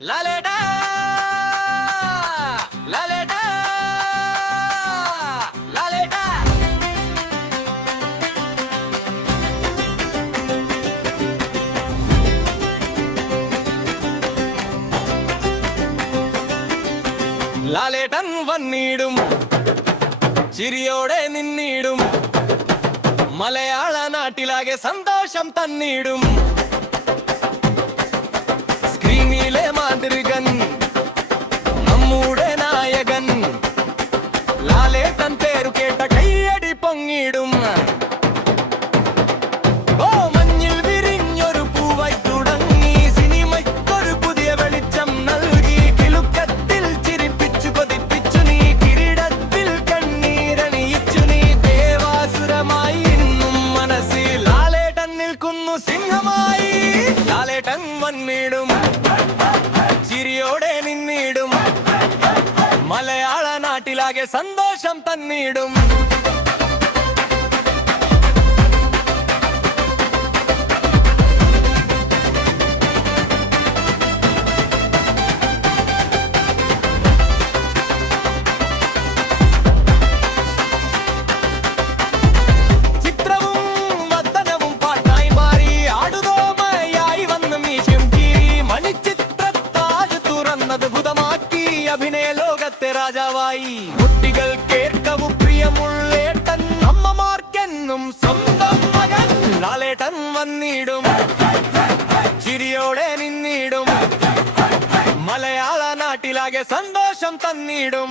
ലാലേട്ടാ ലാലേട്ടാ ലാലേട്ടാ ലാലേട്ടൻ വന്നിടും ചിരിയോടെ നിന്നിടും മലയാള നാട്ടിലാകെ സന്തോഷം തന്നിടും സ്ക്രീനിലെ മാതൃകൻ നമ്മുടെ നായകൻ ലാലേട്ടൻ പേരു കേട്ട കയ്യടി പൊങ്ങിടും ഓ മഞ്ഞിൽ വിരിഞ്ഞൊരു പൂവായി തുടങ്ങി സിനിമയ്ക്കൊരു പുതിയ വെളിച്ചം നൽകി കിലുക്കത്തിൽ ചിരിപ്പിച്ചു കൊതിപ്പിച്ചു നീ കിരീടത്തിൽ കണ്ണീരണിയിച്ചു നീ ദേവാസുരമായി ഇന്നും മനസ്സിൽ ലാലേട്ടൻ നിൽക്കുന്നു സിംഹമായി ലാലേട്ടൻ വന്നിടും ചിരിയോടെ നിന്നിടും മലയാള നാട്ടിലാകെ സന്തോഷം തന്നിടും ചിത്രവും വദനവും പാട്ടായി മാറി ആടുതോമയായി വന്ന് മീശയും കീറി മണിച്ചിത്രത്താഴ് തുറന്നത് ഭുതമാക്കി അഭിനയ ലോകത്തെ രാജാവായി കുട്ടികൾ കേൾക്കവും പ്രിയമുള്ളേട്ടൻ അമ്മമാർക്കെന്നും സ്വന്തം മകൻ ലാലേട്ടൻ വന്നിടും ചിരിയോടെ നിന്നിടും മലയാള നാട്ടിലാകെ സന്തോഷം തന്നിടും